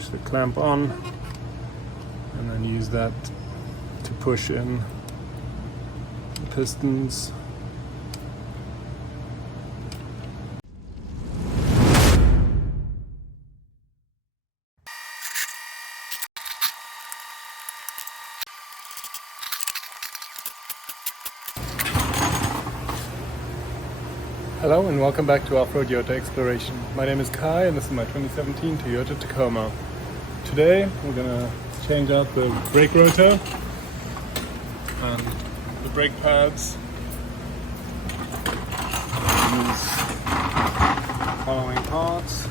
push the clamp on, and then use that to push in the pistons. Hello and welcome back to Off-Road Toyota Exploration. My name is Kai and this is my 2017 Toyota Tacoma. Today we're going to change out the brake rotor and the brake pads. These following parts.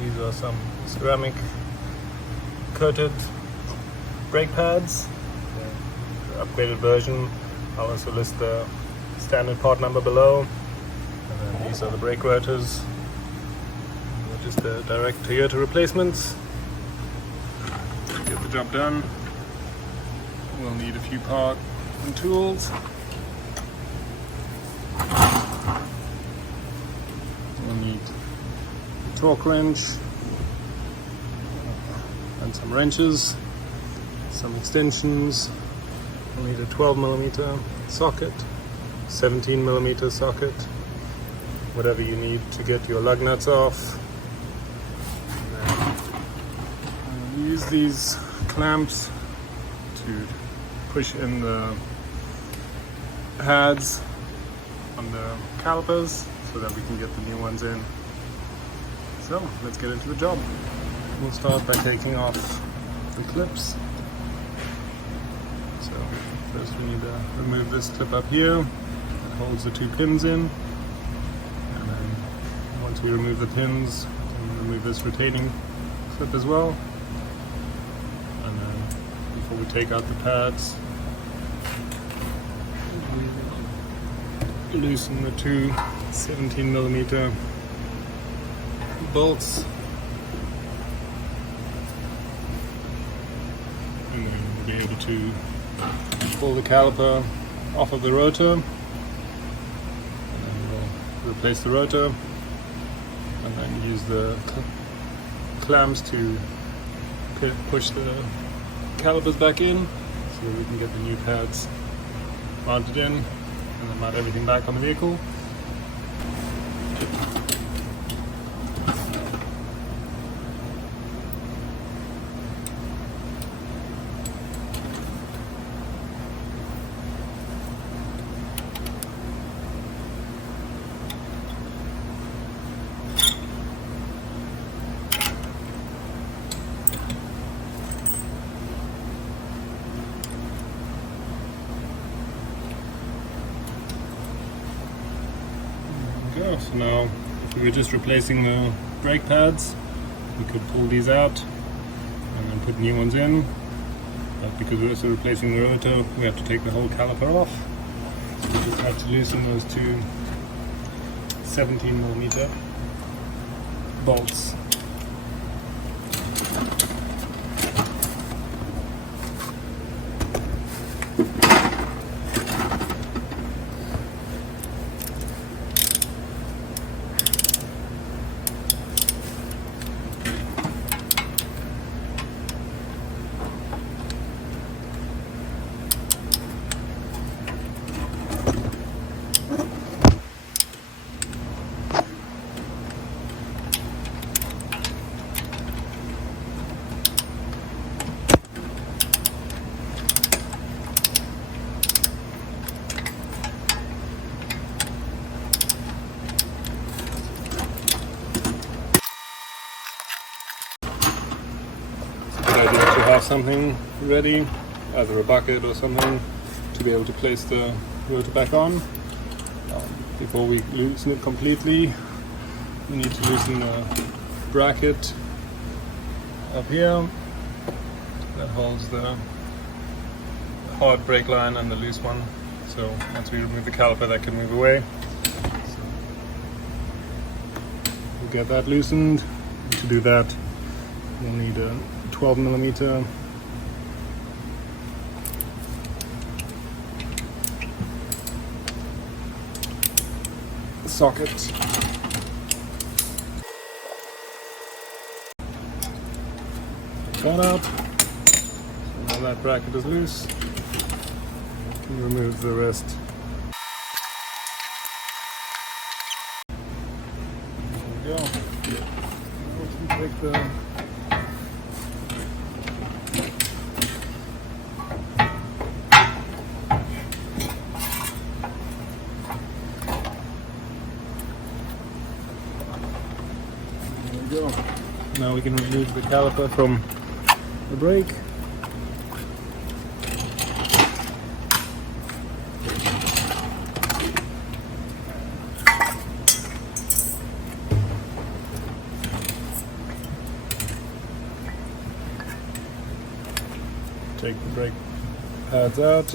These are some ceramic coated brake pads. The upgraded version. I'll also list the standard part number below, and then these are the brake rotors, just the direct Toyota replacements. To get the job done, we'll need a few parts and tools. We'll need a torque wrench and some wrenches, some extensions. We'll need a 12mm socket, 17mm socket, whatever you need to get your lug nuts off. And then use these clamps to push in the pads on the calipers so that we can get the new ones in. So let's get into the job. We'll start by taking off the clips. So first we need to remove this clip up here. Holds the two pins in, and then once we remove the pins, we can remove this retaining clip as well. And then before we take out the pads, we loosen the two 17mm bolts, and then we'll be able to pull the caliper off of the rotor. Replace the rotor, and then use the clamps to push the calipers back in so that we can get the new pads mounted in, and then mount everything back on the vehicle. So now, if we were just replacing the brake pads, we could pull these out and then put new ones in. But because we're also replacing the rotor, we have to take the whole caliper off. So we just have to loosen those two 17mm bolts. Have something ready, either a bucket or something, to be able to place the rotor back on. Before we loosen it completely, we need to loosen the bracket up here that holds the hard brake line and the loose one. So once we remove the caliper, that can move away. So we'll get that loosened. And to do that, we'll need a 12mm socket. that out. So now that bracket is loose, you can remove the rest. There we go. Now we can take the Now we can remove the caliper from the brake. Take the brake pads out.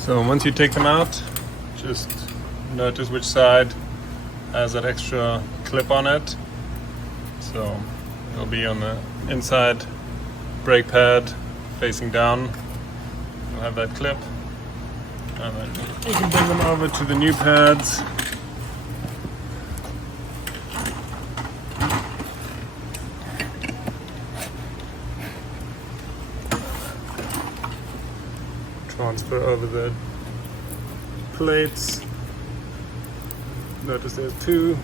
So once you take them out, just notice which side has that extra clip on it. So it'll be on the inside brake pad facing down. You'll have that clip. And then you can bring them over to the new pads. Transfer over the plates. Notice there's two.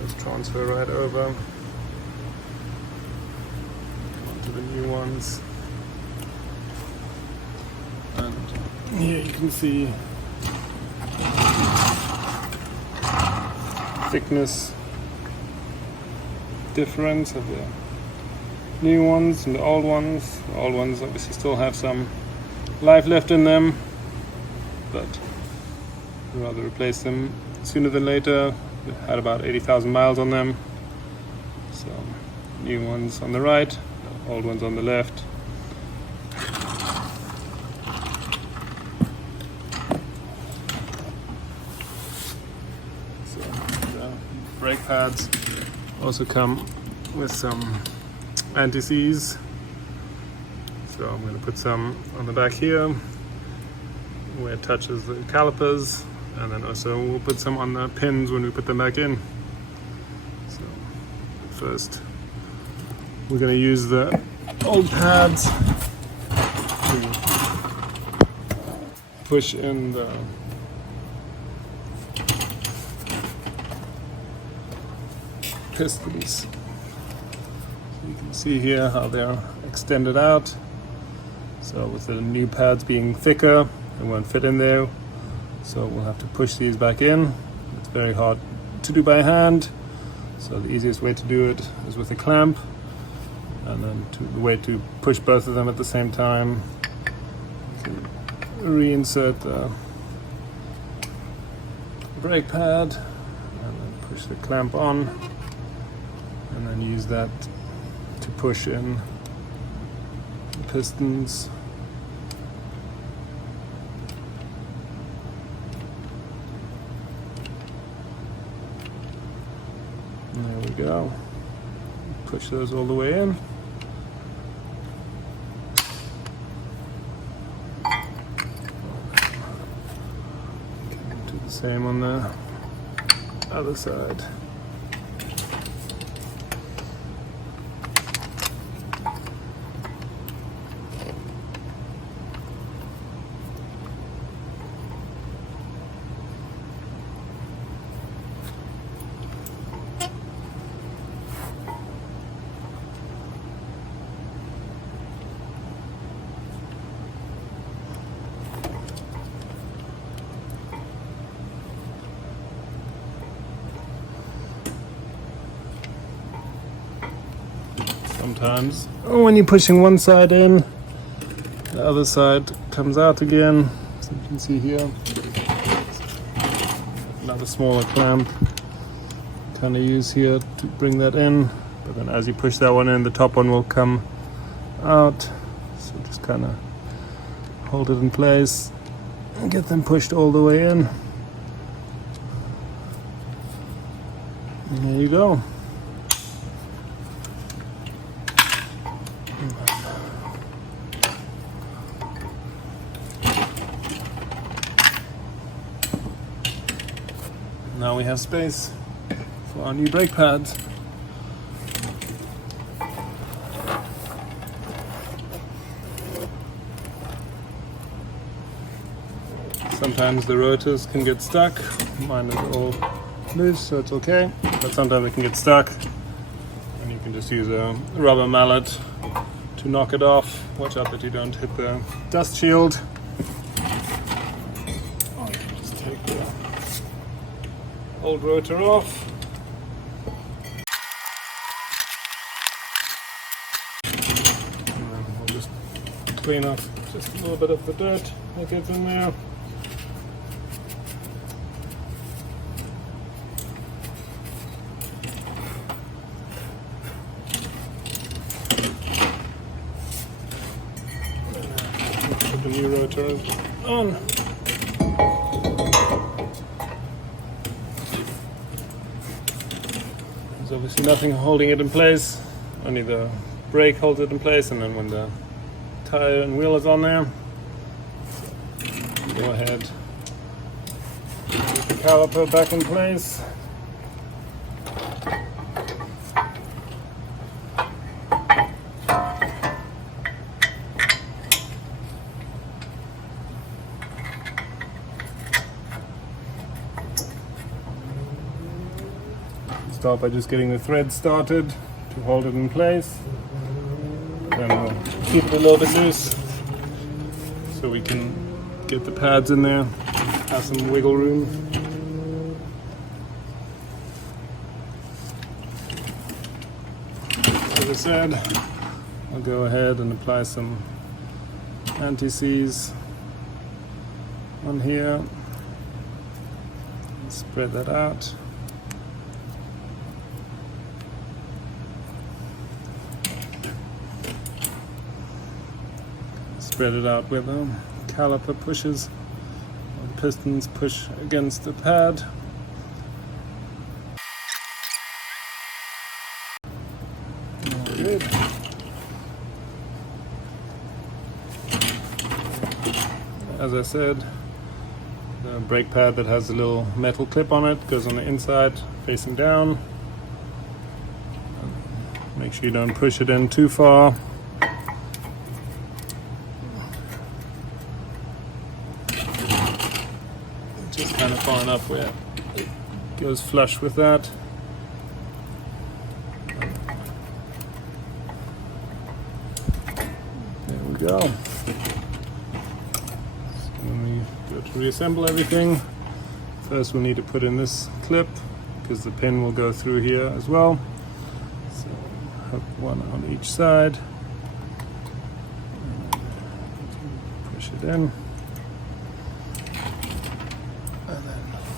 Just transfer right over onto the new ones. And here you can see thickness difference of the new ones and the old ones. The old ones obviously still have some life left in them, but I'd rather replace them sooner than later. They had about 80,000 miles on them. So new ones on the right, old ones on the left. So the brake pads also come with some anti-seize. So I'm going to put some on the back here where it touches the calipers, and then also we'll put some on the pins when we put them back in. So first we're going to use the old pads to push in the pistons. So you can see here how they're extended out. So with the new pads being thicker, it won't fit in there. So we'll have to push these back in. It's very hard to do by hand. So the easiest way to do it is with a clamp. And then the way to push both of them at the same time, you can reinsert the brake pad and then push the clamp on. And then use that to push in the pistons. There we go. Push those all the way in. Do the same on the other side. Sometimes when you're pushing one side in, the other side comes out again. So you can see here, another smaller clamp kind of use here to bring that in. But then as you push that one in, the top one will come out. So just kind of hold it in place and get them pushed all the way in. And there you go. now we have space for our new brake pads. Sometimes the rotors can get stuck. Mine is all loose, so it's okay. But sometimes it can get stuck, and you can just use a rubber mallet to knock it off. Watch out that you don't hit the dust shield. Or you can just take the old rotor off. And then we'll just clean off just a little bit of the dirt that gets in there. The new rotor on. There's obviously nothing holding it in place, only the brake holds it in place, and then when the tire and wheel is on there, go ahead, put the caliper back in place. Start by just getting the thread started to hold it in place. Then we'll keep it a little bit loose so we can get the pads in there, have some wiggle room. As I said, I'll go ahead and apply some anti-seize on here. Spread that out. Spread it out where the caliper pushes, or the pistons push against the pad. All good. As I said, the brake pad that has a little metal clip on it goes on the inside, facing down. Make sure you don't push it in too far. Just kind of far enough where it goes flush with that. There we go. So when we go to reassemble everything, first we'll need to put in this clip because the pin will go through here as well. So hook one on each side. Push it in.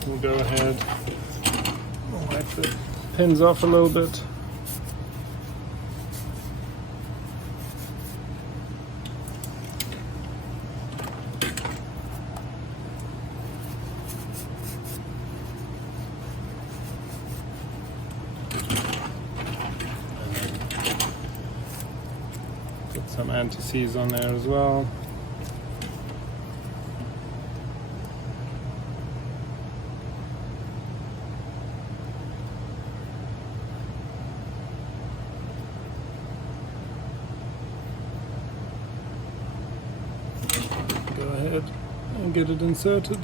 We'll go ahead, we'll wipe the pins off a little bit. Put some anti-seize on there as well. Go ahead and get it inserted.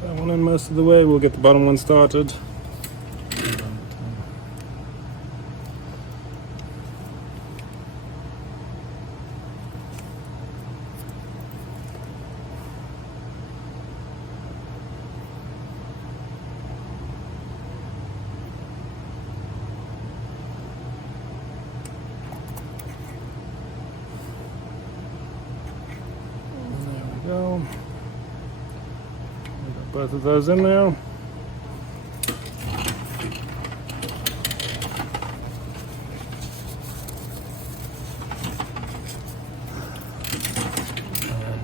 That one in most of the way. We'll get the bottom one started. Go. We got both of those in there.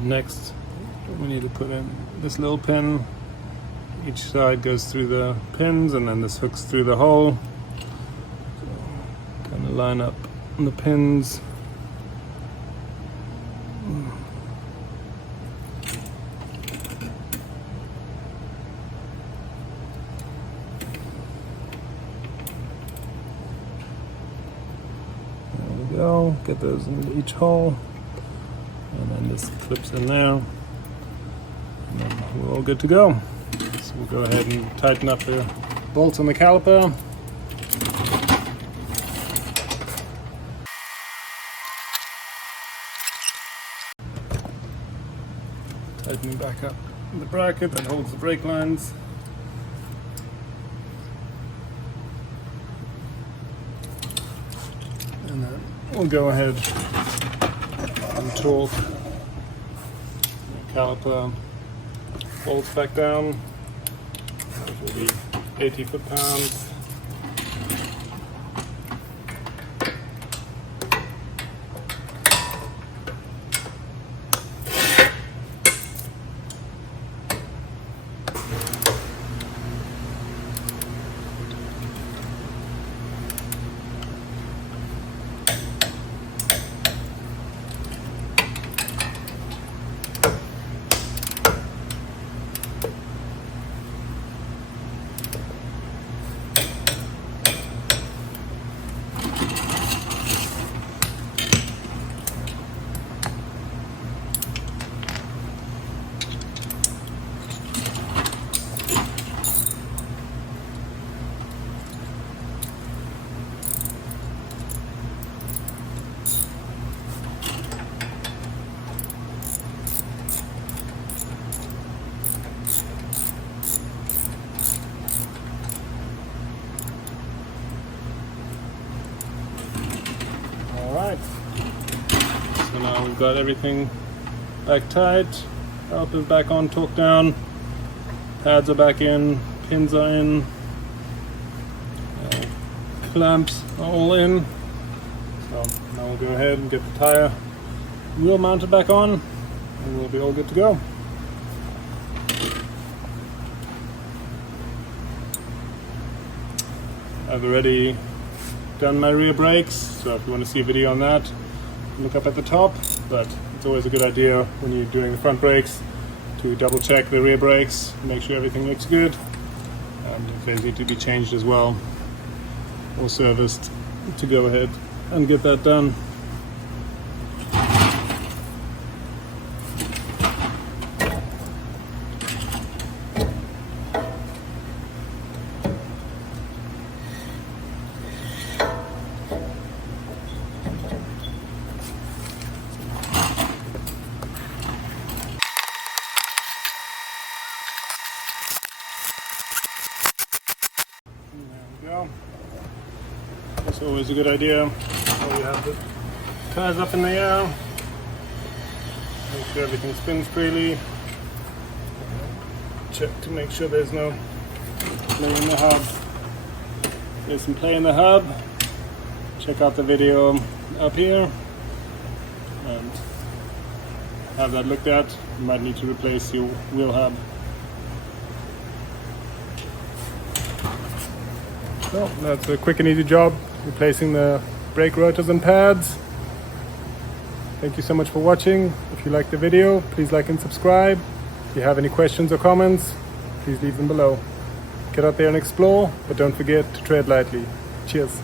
Next, we need to put in this little pin. Each side goes through the pins, and then this hooks through the hole. So, kind of line up the pins. There we go. Get those into each hole. And then this clips in there, and then we're all good to go. So we'll go ahead and tighten up the bolts on the caliper. Tightening back up the bracket that holds the brake lines. And then we'll go ahead and torque the caliper bolts back down, which will be 80 foot-pounds. Alright, so now we've got everything back tight, caliper's back on, torque down, pads are back in, pins are in, clamps are all in. So now we'll go ahead and get the tire wheel mounted back on, and we'll be all good to go. I've already done my rear brakes, so if you want to see a video on that, look up at the top. But it's always a good idea when you're doing the front brakes to double check the rear brakes, make sure everything looks good, and if they need to be changed as well or serviced, to go ahead and get that done. Go. It's always a good idea while you have the tires up in the air. Make sure everything spins freely. Check to make sure there's no play in the hub. If there's some play in the hub, check out the video up here and have that looked at. You might need to replace your wheel hub. So that's a quick and easy job, replacing the brake rotors and pads. Thank you so much for watching. If you liked the video, please like and subscribe. If you have any questions or comments, please leave them below. Get out there and explore, but don't forget to tread lightly. Cheers.